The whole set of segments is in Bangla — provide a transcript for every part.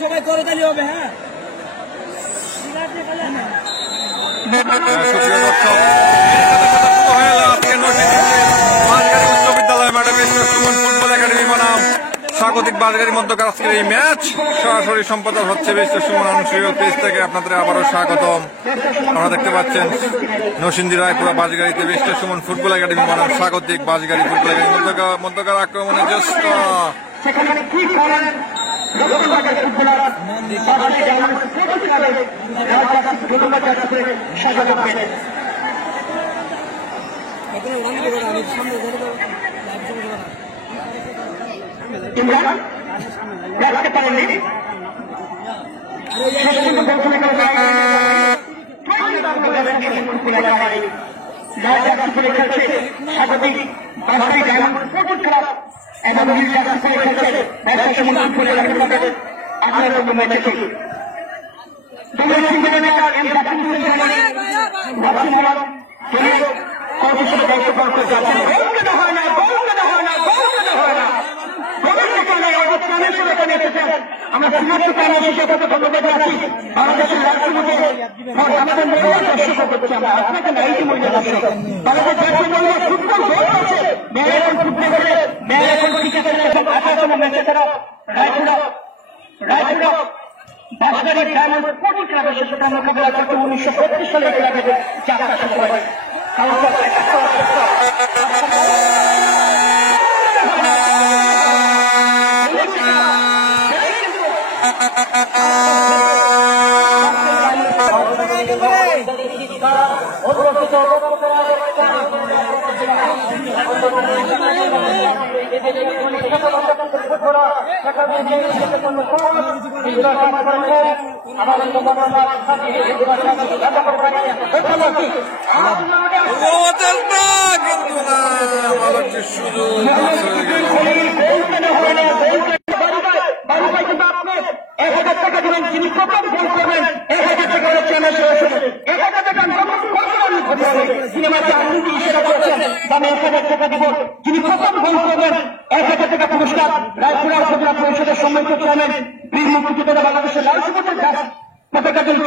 সবাই করে দিলে হবে। হ্যাঁ, উচ্চ বিদ্যালয় মাঠে ফুটবল একাডেমি বনাম স্বাগতিক বাঁশগাড়ি মধ্যকার আজকের এই ম্যাচ সরাসরি সম্প্রচার হচ্ছে বেস্টার সুমন আনুষ্ঠানিক পেজ থেকে। আপনাদের আবারও স্বাগতম। আপনারা দেখতে পাচ্ছেন নরসিংদী রায়পুরা বাঁশগাড়িতে বেস্টার সুমন ফুটবল একাডেমি বনাম স্বাগতিক বাঁশগাড়ি ফুটবল একাডেমি মধ্যকার আক্রমণে জ্যেষ্ঠ আমরা ধন্যবাদ বাংলাদেশের রাষ্ট্রপতি আমাদের দর্শক করছি। আমরা আপনাকে না ফুটবল ম্যাচে তারা রায়পুরা বাঁশগাড়ি ডায়মন্ড স্পোর্টিং ক্লাবের সাথে মোকাবেলা করতে 1935 সালে ক্লাবের যাত্রা শুরু হয়। যিনি প্রথম ফোন করবেন 1000 টাকা পুরস্কার রায়পুরা উপজেলা পরিষদের সম্মানিত চেয়ারম্যান বীর মুক্তিযোদ্ধা বাংলাদেশের লাল সবুজের ঘাস পতাকা জন্য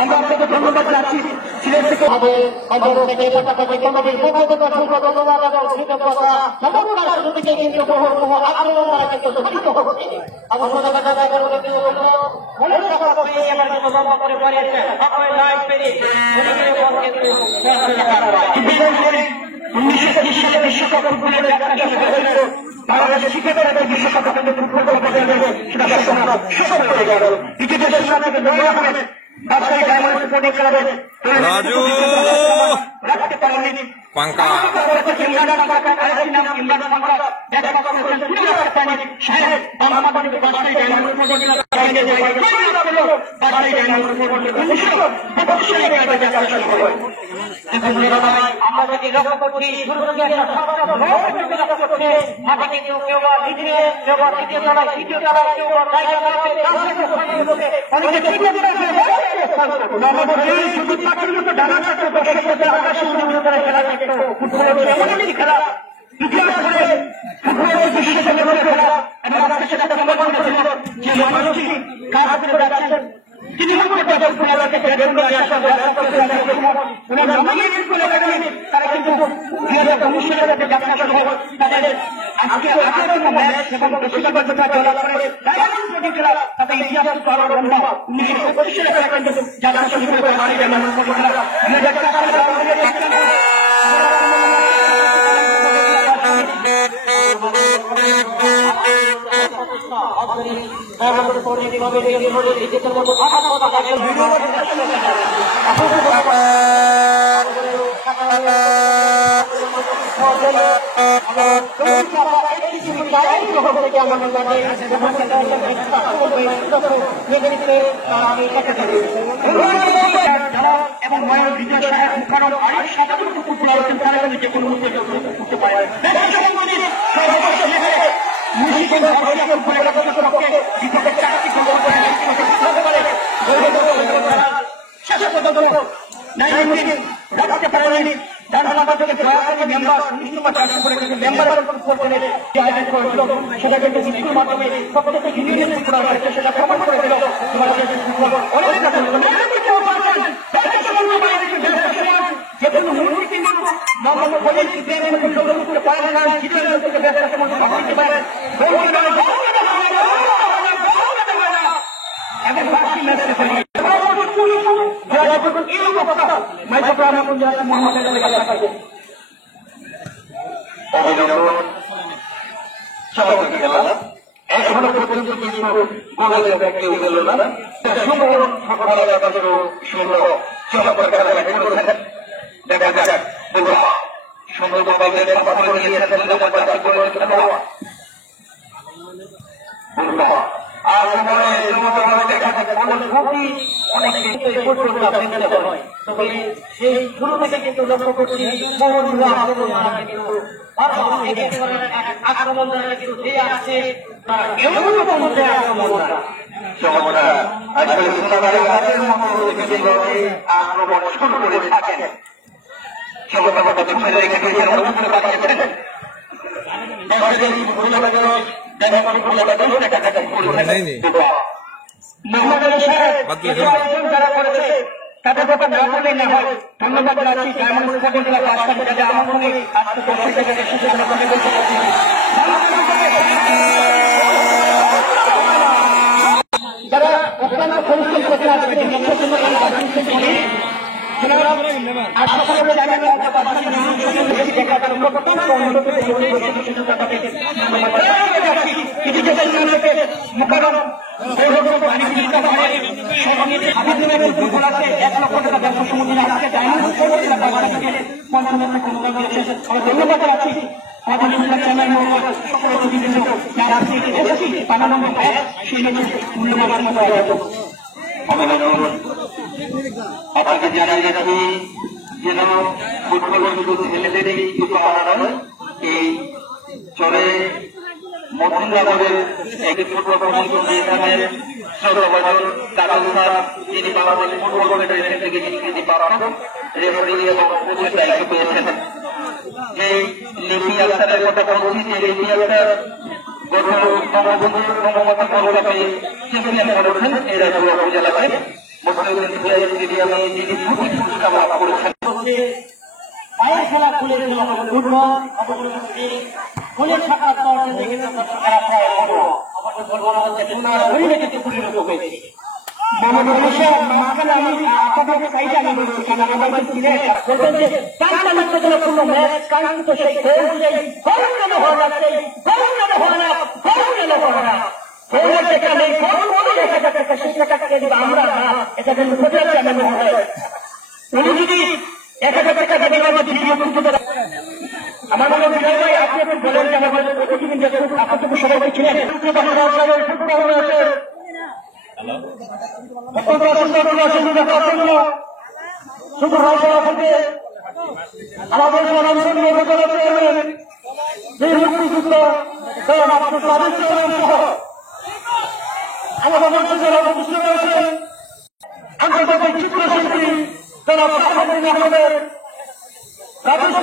আমরা আপনাকে ধন্যবাদ জানাচ্ছি। সিলেট থেকে বিশ্বকাপ ফুটবলের বাংলাদেশের শিক্ষার্থীরা বিশ্বকাপ ফুটবল সেটা সফল হয়ে গেল। রাজু পাঙ্কা আমরা যদি লক্ষ্য করছি শুরু থেকে কিন্তু কেউ বা দ্বিতীয় কেউ বা তৃতীয় তলায় তৃতীয় তলায় কেউ বা খেলা তিনি তারা কিন্তু যাত্রা শুরু হয় তাদের আজকে ম্যাচ এবং বেশিরভাগ তাদের ইতিহাস 1925 সালে যাত্রা শুরু করে এবং ময়ের বিজয় সাহেব কারণ আরেক সাধারণ কুকুর যে কোনো করতে পারে রাখতে পারেনি যার আমাদের মেম্বার সেটা কিন্তু নীতির মাধ্যমে সেটা প্রমাণ করে দিল এখনো পর্যন্ত কিছু গোলের ব্যক্তি গেল না সুন্দর দেখা যাক সুন্দর তবে সেই শুরু থেকে কিন্তু লক্ষ্য করছি আক্রমণ কিন্তু যে আছে আক্রমণ শুরু করে থাকেন যারা করেছে তাদের ব্যাপার না করলেই না হয়। ধন্যবাদ জানাচ্ছি যারা আপনাকে জানিয়ে যাচ্ছি যেন ফুটবল শুধু ছেলেদেরই কিছু পাওয়া নয়, এই চরে মধ্যনগরের একটি ফুটবল প্রশিক্ষণ দিয়ে থাকেন তিনি বাংলাদেশ ফুটবল ফেডারেশন থেকে স্বীকৃতি প্রাপ্ত রেফারি এবং কোচের দায়িত্ব পেয়েছেন। যে লিপি আক্তারের কথা বলছি, যে লিপি আক্তার গত বঙ্গবন্ধুর বঙ্গমাতা কলকাতায় চ্যাম্পিয়ন করেছেন এই রাজপুরা উপজেলাতে স্টেডিয়ামে যিনি পুরস্কার লাভ করেছেন। পায়ের খেলা খুলে দিল ফুটবল ফুলের শাখা আমরা এটা কিন্তু উনি যদি 1000 টাকা দেবেন আমার মনে হয় আপনি এখন বলেন যে আপনার সবাই ছিলেন শুধু আমাদের আন্তর্জাতিক চিত্রশিল্পী বাবাকে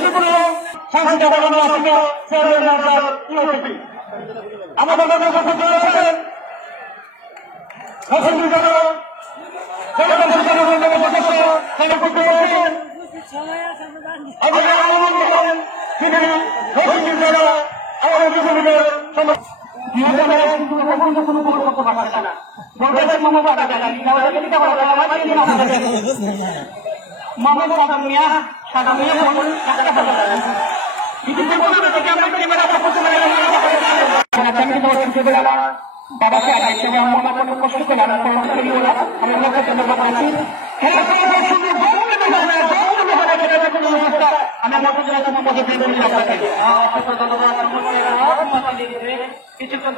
কষ্ট করে কিছুক্ষণ